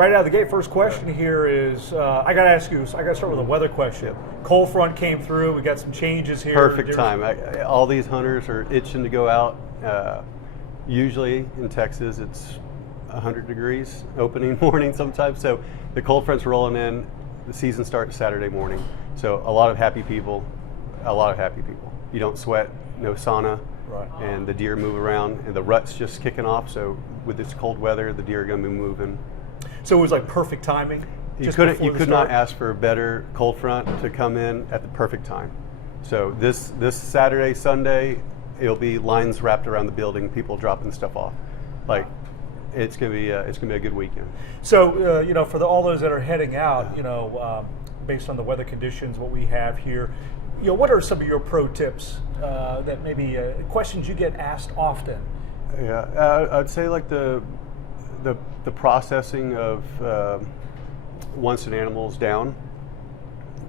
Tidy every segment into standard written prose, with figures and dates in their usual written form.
Right out of the gate, first question here is, I got to ask you, I got to start with a weather question. Yep. Cold front came through, we got some changes here. Perfect time. All these hunters are itching to go out. Usually in Texas, it's 100 degrees opening morning sometimes. So the cold front's rolling in. The season starts Saturday morning. So a lot of happy people, You don't sweat, no sauna, Right. and the deer move around, and the rut's just kicking off. So with this cold weather, the deer are going to be moving. So it was like perfect timing? You could not ask for a better cold front to come in at the perfect time. So this Saturday, Sunday, it'll be lines wrapped around the building, people dropping stuff off. Like, it's gonna be a good weekend. So for all those that are heading out, based on the weather conditions, what we have here, what are some of your pro tips that maybe questions you get asked often? Yeah, I'd say like the processing of once an animal's down,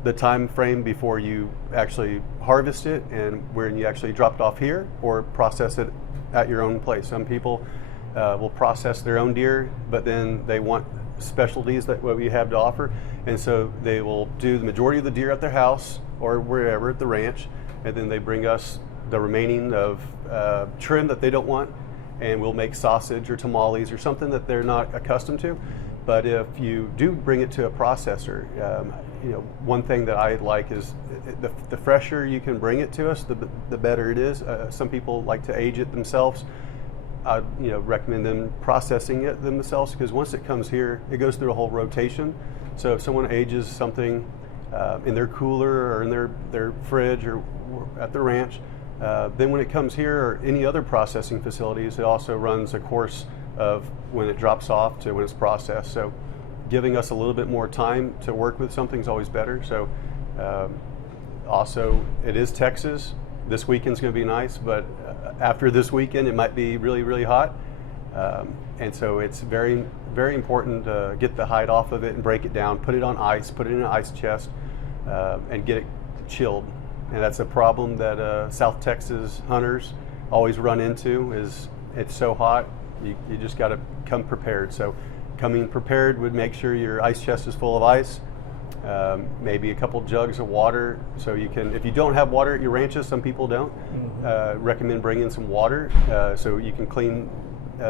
the time frame before you actually harvest it and when you actually drop it off here or process it at your own place. Some people will process their own deer, but then they want specialties that what we have to offer, and so they will do the majority of the deer at their house or wherever at the ranch, and then they bring us the remaining of trim that they don't want, and we'll make sausage or tamales or something that they're not accustomed to. But if you do bring it to a processor, one thing that I like is the fresher you can bring it to us, the better it is. Some people like to age it themselves. I recommend them processing it themselves, because once it comes here, it goes through a whole rotation. So if someone ages something in their cooler or in their fridge or at the ranch, then when it comes here or any other processing facilities, it also runs a course of when it drops off to when it's processed. So giving us a little bit more time to work with something is always better. So also, it is Texas. This weekend's going to be nice, but after this weekend, it might be really, really hot. And so it's very, very important to get the hide off of it and break it down, put it on ice, put it in an ice chest, and get it chilled. And that's a problem that South Texas hunters always run into, is it's so hot, you just got to come prepared. So coming prepared would make sure your ice chest is full of ice, maybe a couple jugs of water. So you can, if you don't have water at your ranches, some people don't, recommend bringing some water so you can clean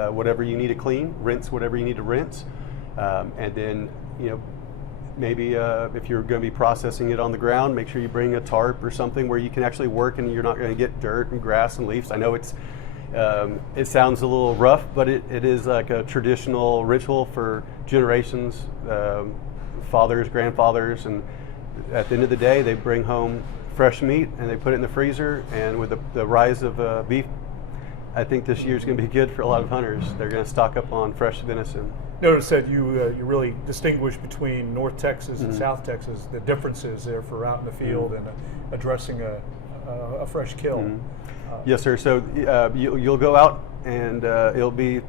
whatever you need to clean, rinse whatever you need to rinse, and then maybe if you're going to be processing it on the ground, make sure you bring a tarp or something where you can actually work and you're not going to get dirt and grass and leaves. I know it sounds a little rough, but it is like a traditional ritual for generations, fathers, grandfathers, and at the end of the day, they bring home fresh meat and they put it in the freezer. And with the rise of beef, I think this year's going to be good for a lot of hunters. They're going to stock up on fresh venison. Notice that you really distinguish between North Texas and South Texas, the differences there for out in the field and addressing a fresh kill. Yes, sir. So you'll go out and it'll be,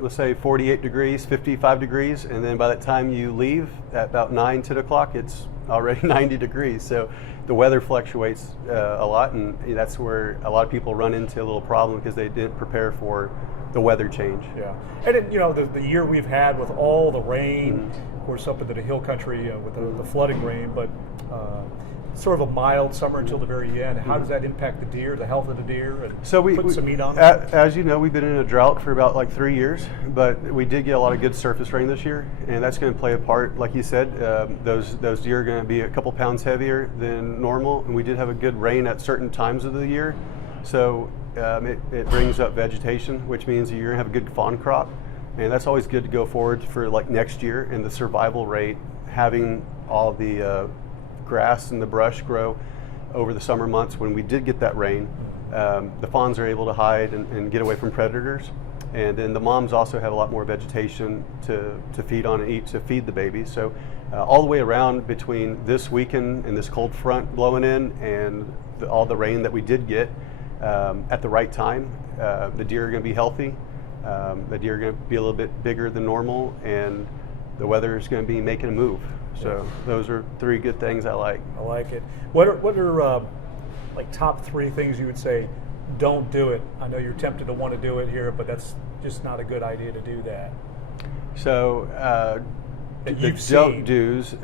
let's say, 48 degrees, 55 degrees, and then by the time you leave at about 9, 10 o'clock, it's already 90 degrees. So the weather fluctuates a lot, and that's where a lot of people run into a little problem because they didn't prepare for the weather change. Yeah, and it, the year we've had with all the rain, of course, up into the hill country with the flooding rain, but sort of a mild summer until the very end. How does that impact the deer, the health of the deer, and so put some meat on it? As you know, we've been in a drought for about like 3 years, but we did get a lot of good surface rain this year, and that's going to play a part. Like you said, those deer are going to be a couple pounds heavier than normal, and we did have a good rain at certain times of the year, so it brings up vegetation, which means you're going to have a good fawn crop, and that's always good to go forward for like next year. And the survival rate, having all the grass and the brush grow over the summer months when we did get that rain, the fawns are able to hide and get away from predators, and then the moms also have a lot more vegetation to feed on and eat to feed the babies. So all the way around, between this weekend and this cold front blowing in and all the rain that we did get at the right time, the deer are going to be healthy, the deer are going to be a little bit bigger than normal, and the weather is going to be making a move. So those are 3 good things I like. I like it. What are like top 3 things you would say, don't do it? I know you're tempted to want to do it here, but that's just not a good idea to do that. So that the you've don't seen. do's.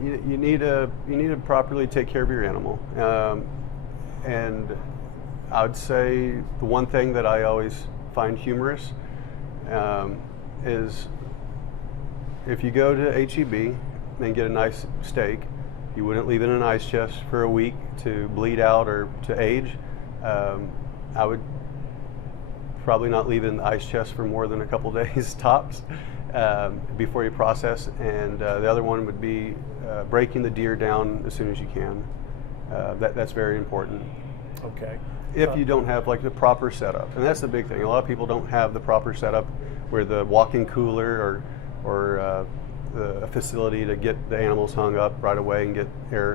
You need to properly take care of your animal, and I would say the one thing that I always find humorous is if you go to HEB and get a nice steak, you wouldn't leave it in an ice chest for a week to bleed out or to age. I would probably not leave it in the ice chest for more than a couple days tops before you process. And the other one would be breaking the deer down as soon as you can. That's very important. Okay. If you don't have like the proper setup, and that's the big thing. A lot of people don't have the proper setup where the walk-in cooler or a facility to get the animals hung up right away and get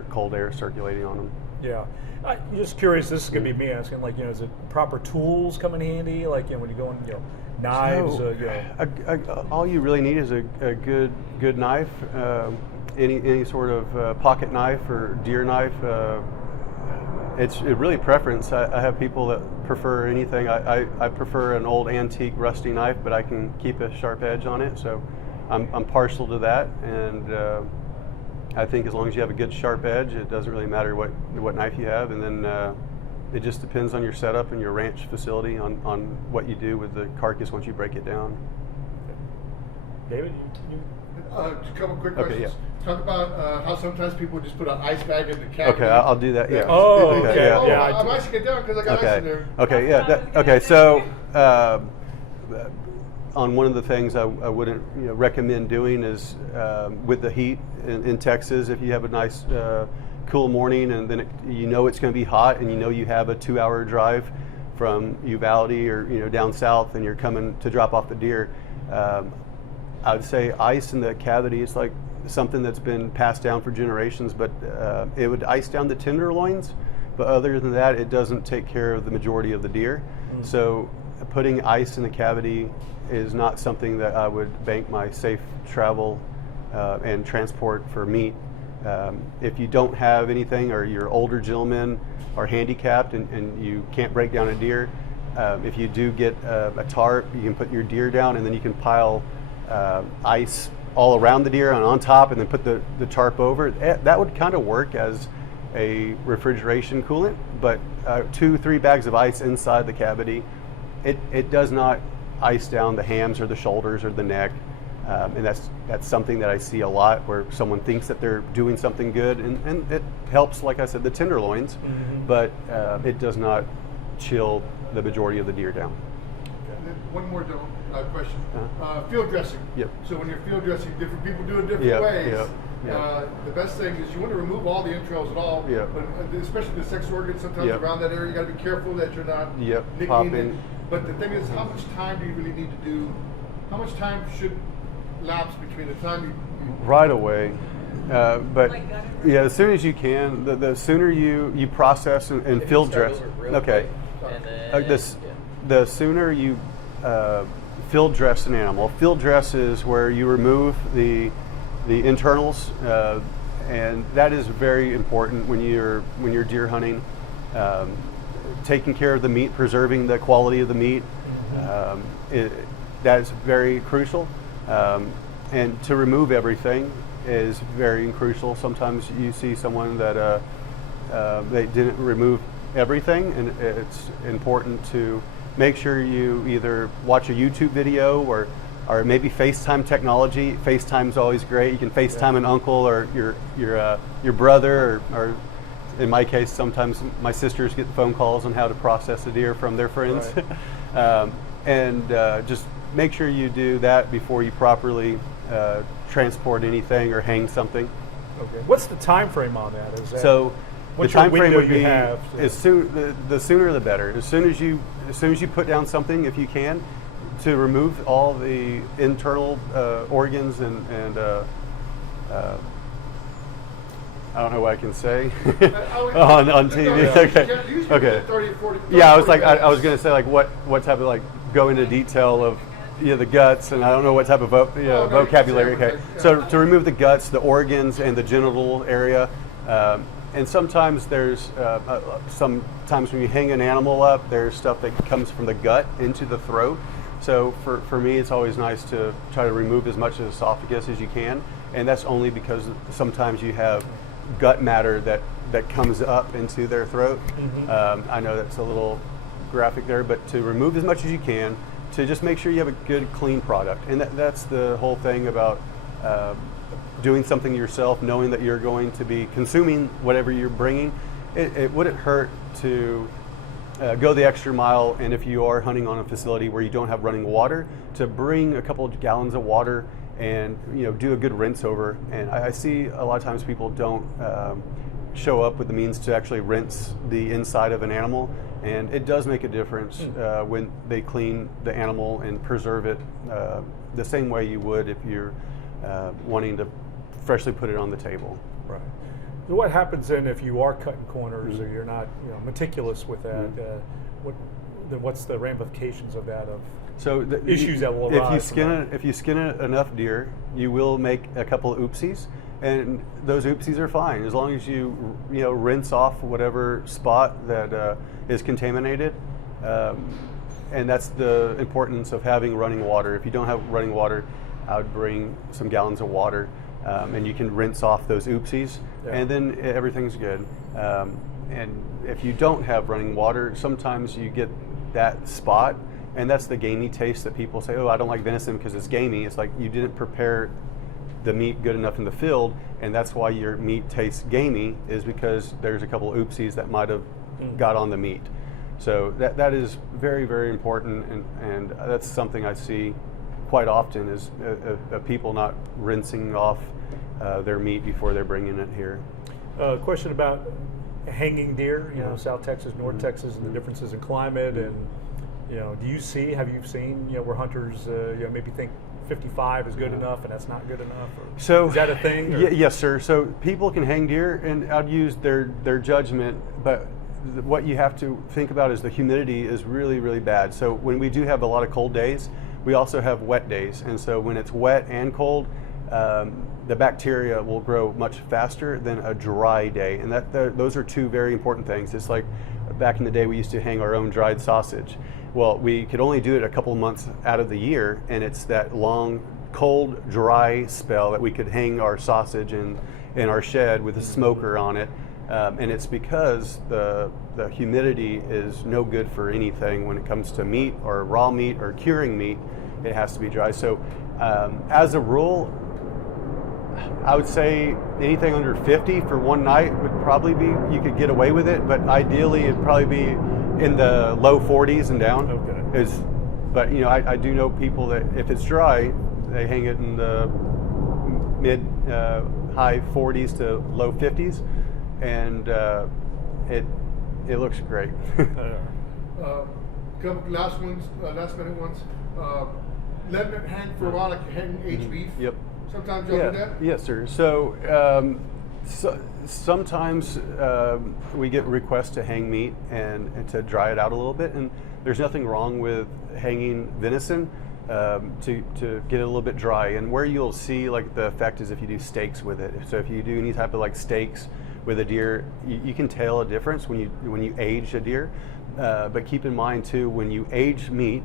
cold air circulating on them. Yeah. I'm just curious, this is going to be me asking, like, is it proper tools come in handy? Like, when you go in, knives, all you really need is a good knife, any sort of pocket knife or deer knife. It's really preference. I have people that prefer anything. I prefer an old antique rusty knife, but I can keep a sharp edge on it. So I'm partial to that, and I think as long as you have a good sharp edge, it doesn't really matter what knife you have. And then it just depends on your setup and your ranch facility on what you do with the carcass once you break it down. David, Just a couple quick Okay, questions. yeah. Talk about how sometimes people just put an ice bag in the cavity. Okay, I'll do that. Yeah. Oh, okay. Oh, Yeah, I'm I- icing it down because I got ice in there. Okay. Yeah. Okay. So, on one of the things I wouldn't recommend doing is with the heat in Texas. If you have a nice cool morning and then it's going to be hot and you have a 2-hour drive from Uvalde or down south and you're coming to drop off the deer, I would say ice in the cavity is like something that's been passed down for generations, but it would ice down the tenderloins. But other than that, it doesn't take care of the majority of the deer. So putting ice in the cavity is not something that I would bank my safe travel and transport for meat. If you don't have anything, or you're older gentlemen are handicapped and you can't break down a deer, if you do get a tarp, you can put your deer down and then you can pile ice all around the deer and on top and then put the tarp over. That would kind of work as a refrigeration coolant, but 2-3 bags of ice inside the cavity, it does not ice down the hams or the shoulders or the neck. And that's something that I see a lot where someone thinks that they're doing something good, and it helps, like I said, the tenderloins, but it does not chill the majority of the deer down. And then one more question. Field dressing. Yep. So when you're field dressing, different people do it different Yep, ways. yep. The best thing is you want to remove all the entrails at all, Yep. but especially the sex organs, sometimes Yep. around that area, you got to be careful that you're not Yep, nicking popping. it. But the thing is, how much time do you really need to do? How much time should lapse between the time you Right away. But yeah, as soon as you can, the sooner you process and field dress. Okay. The sooner you field dress an animal. Field dress is where you remove the internals, and that is very important when you're deer hunting. Taking care of the meat, preserving the quality of the meat, that is very crucial. And to remove everything is very crucial. Sometimes you see someone that they didn't remove everything, and it's important to make sure you either watch a YouTube video or maybe FaceTime technology. FaceTime's always great. You can FaceTime an uncle or your brother, or in my case, sometimes my sisters get phone calls on how to process a deer from their friends. Right. And just make sure you do that before you properly transport anything or hang something. Okay. What's the time frame on that? Is that So the what's your time frame window would be you have to- the sooner the better. As soon as you put down something, if you can, to remove all the internal organs and I don't know what I can say on TV. Okay. 30, 40, Yeah, I was like, I was going to say like what type of like go into detail of the guts, and I don't know what type of vocabulary. Okay, so to remove the guts, the organs, and the genital area, and sometimes there's sometimes when you hang an animal up, there's stuff that comes from the gut into the throat. So for me, it's always nice to try to remove as much of the esophagus as you can, and that's only because sometimes you have gut matter that comes up into their throat. I know that's a little graphic there, but to remove as much as you can, to just make sure you have a good, clean product. And that's the whole thing about doing something yourself, knowing that you're going to be consuming whatever you're bringing. It wouldn't hurt to go the extra mile, and if you are hunting on a facility where you don't have running water, to bring a couple of gallons of water and do a good rinse over. And I see a lot of times people don't show up with the means to actually rinse the inside of an animal, and it does make a difference when they clean the animal and preserve it the same way you would if you're wanting to freshly put it on the table. Right. So what happens then if you are cutting corners or you're not meticulous with that? What's the ramifications of that? So issues that will arise. If you skin enough deer, you will make a couple of oopsies, and those oopsies are fine as long as you rinse off whatever spot that is contaminated. And that's the importance of having running water. If you don't have running water, I would bring some gallons of water, and you can rinse off those oopsies, and then everything's good. And if you don't have running water, sometimes you get that spot, and that's the gamey taste that people say, oh, I don't like venison because it's gamey. It's like you didn't prepare the meat good enough in the field, and that's why your meat tastes gamey, is because there's a couple oopsies that might have got on the meat. So that is very, very important, and that's something I see quite often, is people not rinsing off their meat before they're bringing it here. Question about hanging deer, South Texas, North Texas, and the differences in climate, and have you seen where hunters maybe think 55 is good enough and that's not good enough? So is that a thing? Yes, sir. So people can hang deer, and I'd use their judgment, but what you have to think about is the humidity is really, really bad. So when we do have a lot of cold days, we also have wet days, and so when it's wet and cold, the bacteria will grow much faster than a dry day, and those are two very important things. It's like back in the day we used to hang our own dried sausage. Well, we could only do it a couple of months out of the year, and it's that long, cold, dry spell that we could hang our sausage in our shed with a smoker on it, and it's because the humidity is no good for anything when it comes to meat or raw meat or curing meat. It has to be dry. So as a rule, I would say anything under 50 for one night would probably be, you could get away with it, but ideally it'd probably be in the low 40s and down. Okay. But I do know people that if it's dry, they hang it in the high 40s to low 50s, and it looks great. Couple last minute ones. Letting it hang for a while, like you're hanging aged beef. Yep. Sometimes you'll do that? Yes, sir. So, sometimes we get requests to hang meat and to dry it out a little bit, and there's nothing wrong with hanging venison to get it a little bit dry. And where you'll see like the effect is if you do steaks with it. So if you do any type of like steaks with a deer, you can tell a difference when you age a deer. But keep in mind too, when you age meat,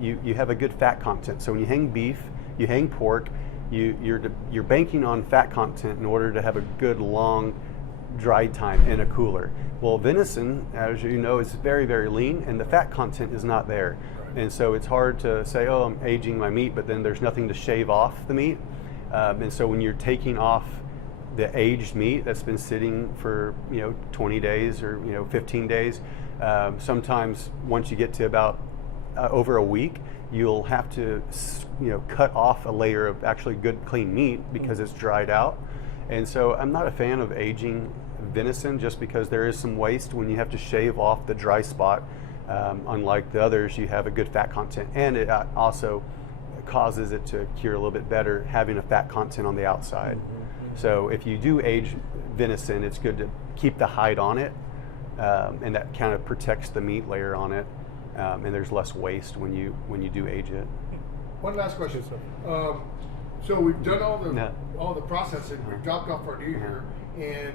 you have a good fat content. So when you hang beef, you hang pork, you're banking on fat content in order to have a good long dry time in a cooler. Well, venison, as you know, is very, very lean, and the fat content is not there. And so it's hard to say, oh, I'm aging my meat, but then there's nothing to shave off the meat. And so when you're taking off the aged meat that's been sitting for 20 days or 15 days, sometimes once you get to about over a week, you'll have to cut off a layer of actually good clean meat because it's dried out. And so I'm not a fan of aging venison just because there is some waste when you have to shave off the dry spot. Unlike the others, you have a good fat content, and it also causes it to cure a little bit better having a fat content on the outside. So if you do age venison, it's good to keep the hide on it, and that kind of protects the meat layer on it, and there's less waste when you do age it. One last question. So we've done all the processing. We've dropped off our deer here, and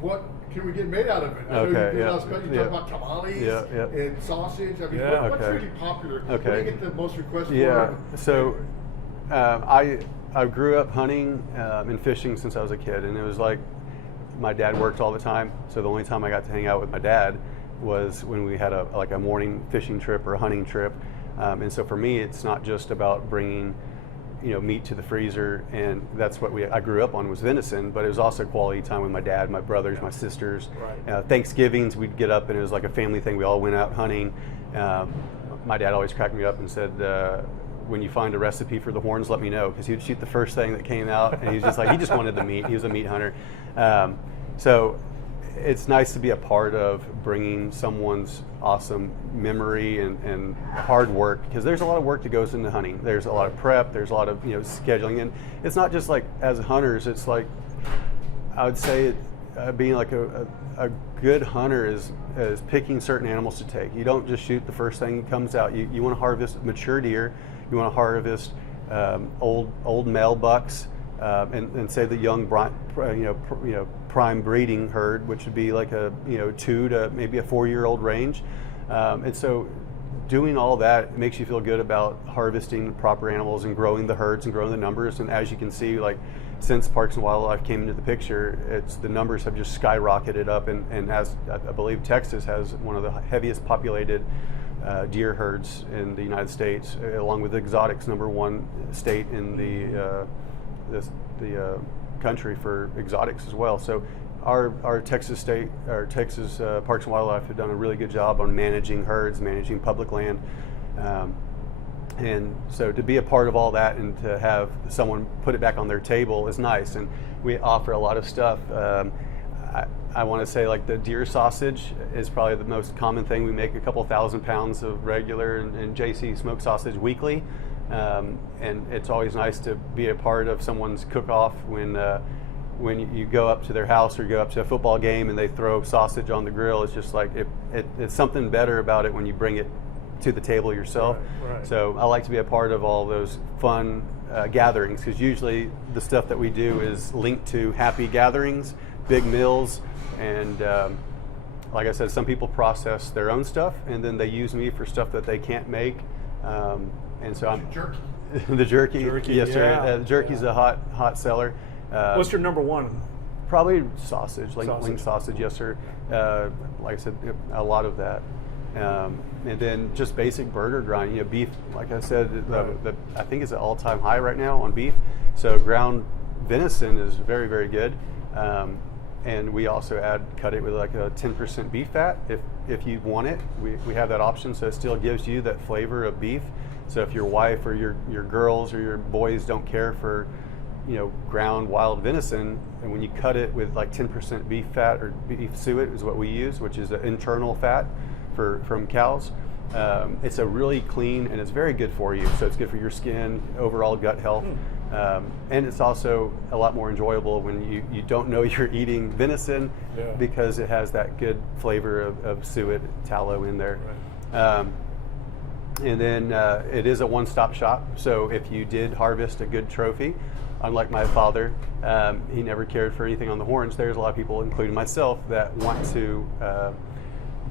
what can we get made out of it? I know Okay, you do a lot of yeah, stuff. You yeah. talk about tamales Yeah, yeah. and sausage. I mean, Yeah. what's Okay. really popular? Okay. What do you get the most requests Yeah. for? So I grew up hunting and fishing since I was a kid, and it was like my dad worked all the time. So the only time I got to hang out with my dad was when we had a morning fishing trip or a hunting trip. And so for me, it's not just about bringing meat to the freezer, and that's what I grew up on was venison, but it was also quality time with my dad, my brothers, my sisters. Right. Thanksgivings, we'd get up and it was like a family thing. We all went out hunting. My dad always cracked me up and said, when you find a recipe for the horns, let me know, because he would shoot the first thing that came out, and he's just like, he just wanted the meat. He was a meat hunter. So it's nice to be a part of bringing someone's awesome memory and hard work, because there's a lot of work that goes into hunting. There's a lot of prep, there's a lot of scheduling, and it's not just like as hunters, it's like I would say being like a good hunter is picking certain animals to take. You don't just shoot the first thing that comes out. You want to harvest mature deer, you want to harvest old male bucks, and say the young prime breeding herd, which would be like a 2 to maybe a 4-year-old range, and so doing all that makes you feel good about harvesting the proper animals and growing the herds and growing the numbers. And as you can see, like since Parks and Wildlife came into the picture, the numbers have just skyrocketed up, and as I believe Texas has one of the heaviest populated deer herds in the United States, along with exotics, #1 state in the country for exotics as well. So our Texas Parks and Wildlife have done a really good job on managing herds, managing public land, and so to be a part of all that and to have someone put it back on their table is nice. And we offer a lot of stuff. I want to say like the deer sausage is probably the most common thing. We make a couple thousand pounds of regular and JC smoked sausage weekly. And it's always nice to be a part of someone's cook-off when you go up to their house or you go up to a football game and they throw sausage on the grill. It's just like it's something better about it when you bring it to the table yourself. Right. So I like to be a part of all those fun gatherings, because usually the stuff that we do is linked to happy gatherings, big meals, and like I said, some people process their own stuff and then they use me for stuff that they can't make. And so I'm Jerky. the jerky, yes, yeah. sir. Jerky's a hot seller. What's your #1? Probably sausage, link sausage, yes, sir. Like I said, a lot of that. And then just basic burger grind. Beef, like I said, I think it's an all-time high right now on beef. So ground venison is very, very good. And we also cut it with like a 10% beef fat if you want it. We have that option, so it still gives you that flavor of beef. So if your wife or your girls or your boys don't care for ground wild venison, and when you cut it with like 10% beef fat or beef suet is what we use, which is an internal fat from cows, it's a really clean and it's very good for you. So it's good for your skin, overall gut health. And it's also a lot more enjoyable when you don't know you're eating venison, because it has that good flavor of suet, tallow in there. Right. And then it is a one-stop shop. So if you did harvest a good trophy, unlike my father, he never cared for anything on the horns. There's a lot of people, including myself, that want to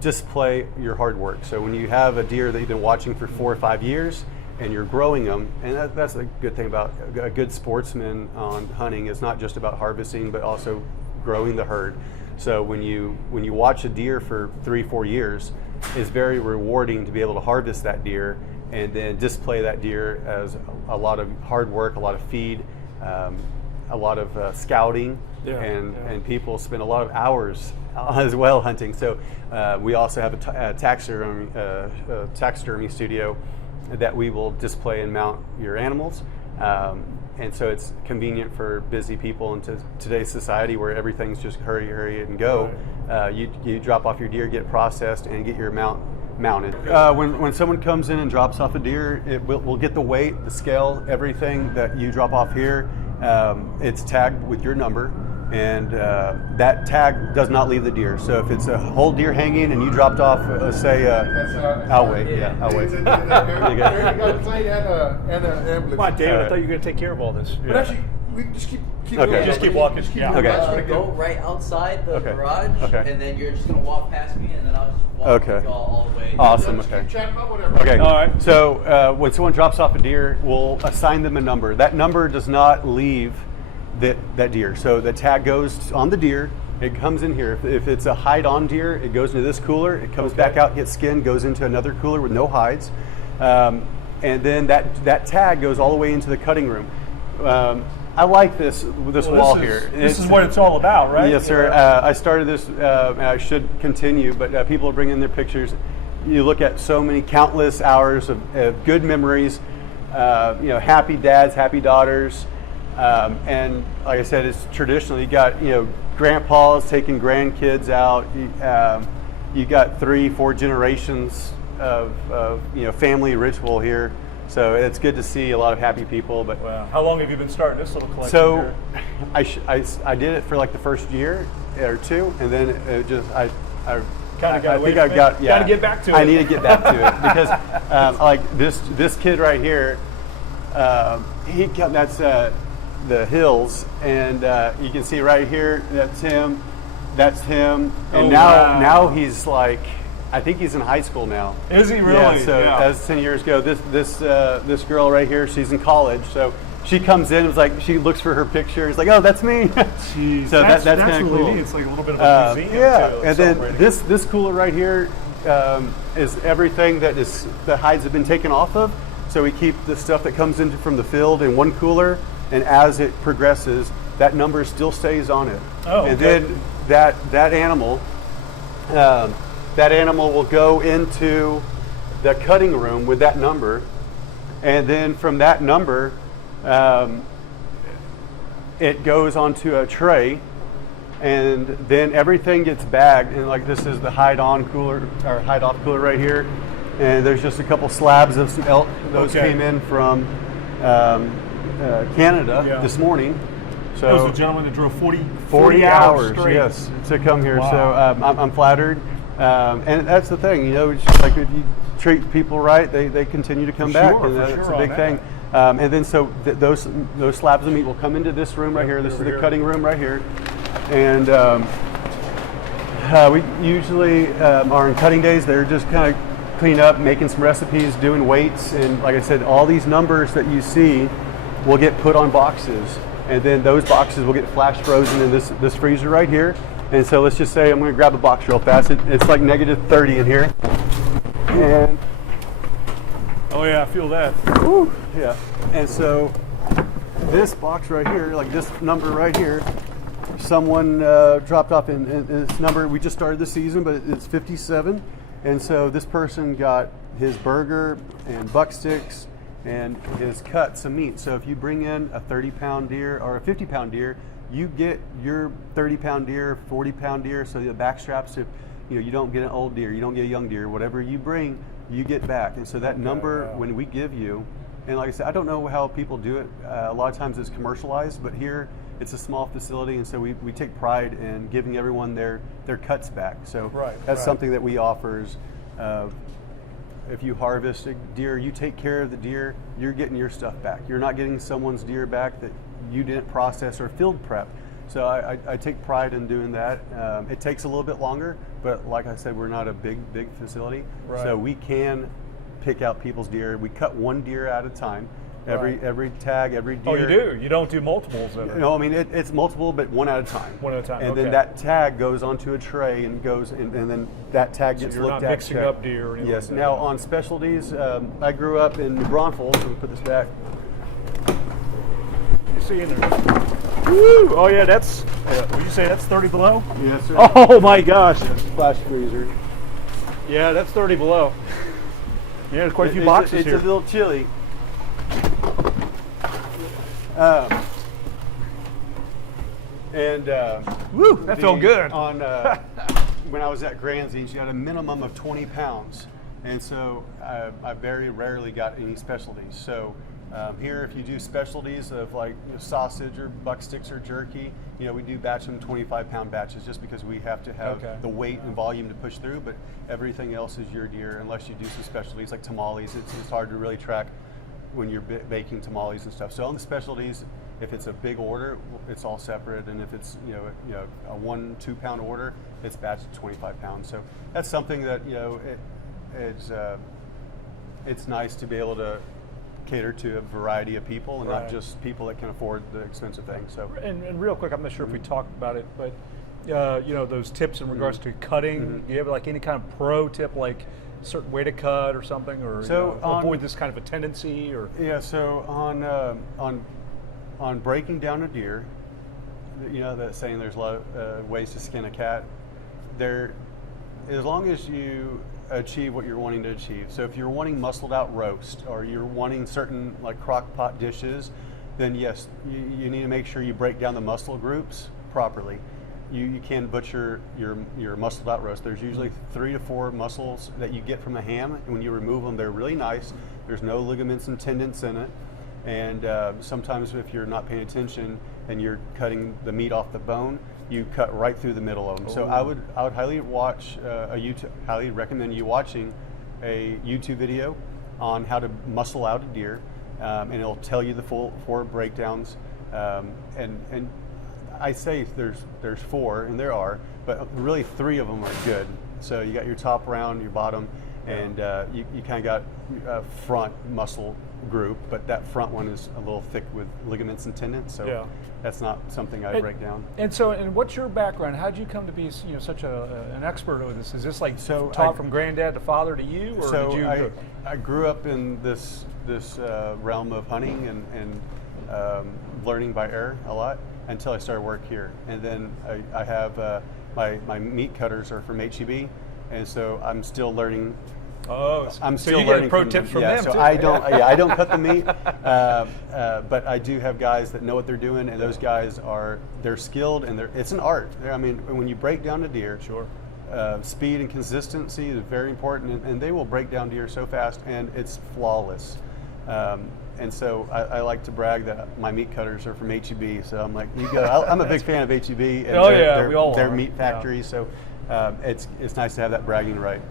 display your hard work. So when you have a deer that you've been watching for 4 or 5 years and you're growing them, and that's a good thing about a good sportsman on hunting, is not just about harvesting but also growing the herd. So when you watch a deer for 3-4 years, it's very rewarding to be able to harvest that deer and then display that deer as a lot of hard work, a lot of feed, a lot of scouting, and people spend a lot of hours as well hunting. So we also have a taxidermy studio that we will display and mount your animals. And so it's convenient for busy people in today's society where everything's just hurry and go. You drop off your deer, get processed, and get your mount mounted. When someone comes in and drops off a deer, we'll get the weight, the scale, everything that you drop off here. It's tagged with your number. and that tag does not leave the deer. So if it's a whole deer hanging and you dropped off, say, I'll wait. Yeah, I'll wait. You got a plate and an emblem. Come on, David. I thought you were going to take care of all this. But actually, we just keep Okay. going. Just keep walking. Yeah. Okay. Go right outside the Okay. garage, Okay. and then you're just gonna walk past me, and then I'll just walk Okay. with y'all all the way. Awesome. Just Okay. keep chatting about whatever. Okay. All right. So when someone drops off a deer, we'll assign them a number. That number does not leave that deer. So the tag goes on the deer. It comes in here. If it's a hide-on deer, it goes into this cooler. It comes back out, gets skinned, goes into another cooler with no hides, and then that tag goes all the way into the cutting room. I like this wall here. This is what it's all about, right? Yes, sir. I started this, and I should continue, but people are bringing their pictures. You look at so many countless hours of good memories, happy dads, happy daughters, and like I said, it's traditional. You got, grandpas taking grandkids out. You got 3-4 generations of family ritual here. So it's good to see a lot of happy people. But Wow. How long have you been starting this little collection so here? I did it for like the first year or two, and then it just I Kinda got away think I from it? got Gotta get back to I it. need to get back to it because like this kid right here, that's the hills, and you can see right here that's him, and Oh, now wow. he's like. I think he's in high school now. Is he really? Yeah. So Yeah. as 10 years ago, this girl right here, she's in college. So she comes in, it's like she looks for her picture. It's like, oh, that's me. Jeez, So that's kind of really cool. neat. It's like a little bit of a museum. Yeah, too, and then celebrating. this cooler right here is everything that the hides have been taken off of. So we keep the stuff that comes in from the field in one cooler, and as it progresses, that number still stays on it. Oh, and okay. then that animal. That animal will go into the cutting room with that number, and then from that number, it goes onto a tray, and then everything gets bagged. And like this is the hide-on cooler or hide-off cooler right here, and there's just a couple slabs of some elk. Those Okay. came in from Canada Yeah. this morning. So There was a gentleman that drove 40 hours, straight. yes, to come here. Wow. So I'm flattered. And that's the thing, it's just like if you treat people right, they continue to come back, sure, and for that's sure a big on thing. And then so those slabs of meat will come into this room right here. This is over the here. cutting room right here, and we usually are in cutting days. They're just kind of cleaning up, making some recipes, doing weights, and like I said, all these numbers that you see will get put on boxes, and then those boxes will get flash frozen in this freezer right here. And so let's just say I'm going to grab a box real fast. It's like -30 in here. And Oh yeah, I feel that. whew, yeah. And so this box right here, like this number right here, someone dropped off in this number. We just started the season, but it's 57. And so this person got his burger and buck sticks and his cuts of meat. So if you bring in a 30-pound deer or a 50-pound deer, you get your 30-pound deer, 40-pound deer. So the back straps, if you don't get an old deer, you don't get a young deer, whatever you bring, you get back. And so that number, wow. when we give you, and like I said, I don't know how people do it. A lot of times it's commercialized, but here it's a small facility, and so we take pride in giving everyone their cuts back. So that's something that we offer. If you harvest a deer, you take care of the deer, you're getting your stuff back. You're not getting someone's deer back that you didn't process or field prep. So I take pride in doing that. It takes a little bit longer, but like I said, we're not a big facility. Right. So we can pick out people's deer. We cut one deer at a time. Every tag, every deer. Oh, you do? You don't do multiples of it? No, I mean it's multiple, but one at a time. One at a time, And okay. then that tag goes onto a tray and goes, and then that tag gets you're looked not at. mixing checked. up deer or anything Yes. like that. Now on specialties, I grew up in New Braunfels. So we put this back. You see in there? Woo! Oh yeah, that's. Would you say that's 30 below? Yes, sir. Oh my gosh! Flash freezer. Yeah, that's 30 below. Yeah, there's quite a few It's boxes it's here. a little chilly. Woo! That felt good. On when I was at Granzies, you had a minimum of 20 pounds, and so I very rarely got any specialties. So Here, if you do specialties of like sausage or buck sticks or jerky, we do batch them 25-pound batches just because we have to have Okay. the weight and volume to push through. But everything else is your deer, unless you do some specialties like tamales. It's hard to really track when you're baking tamales and stuff. So on the specialties, if it's a big order, it's all separate, and if it's a 1-2 pound order, it's batched 25 pounds. So that's something that it's nice to be able to cater to a variety of people and Right. not just people that can afford the expensive things. So And real quick, I'm not sure if we talked about it, but those tips in regards to cutting. Do you have like any kind of pro tip, like a certain way to cut or something, or So avoid this kind of a tendency, or yeah, so on breaking down a deer, that saying there's a lot of ways to skin a cat. As long as you achieve what you're wanting to achieve. So if you're wanting muscled out roast, or you're wanting certain like crock pot dishes, then yes, you need to make sure you break down the muscle groups properly. You can butcher your muscled out roast. There's usually 3 to 4 muscles that you get from the ham, and when you remove them, they're really nice. There's no ligaments and tendons in it. And sometimes if you're not paying attention and you're cutting the meat off the bone, you cut right through the middle of them. So I would highly highly recommend you watching a YouTube video on how to muscle out a deer, and it'll tell you the full 4 breakdowns. And I say there's 4, and there are, but really 3 of them are good. So you got your top round, your bottom, and you kind of got a front muscle group, but that front one is a little thick with ligaments and tendons, so that's not something I break down. And what's your background? How did you come to be such an expert with this? Is this like taught from granddad to father to you, or so did you? I grew up in this realm of hunting and learning by ear a lot until I started work here, and then I have my meat cutters are from HEB, and so I'm still learning. I'm still learning pro tips from them so too. I don't cut the meat, but I do have guys that know what they're doing, and those guys they're skilled, and it's an art. I mean, when you break down a deer, Sure. Speed and consistency is very important, and they will break down deer so fast, and it's flawless. And so I like to brag that my meat cutters are from HEB. So I'm like, you go. I'm a big fan of HEB and we all their are. meat factory. Yeah. So it's nice to have that bragging right.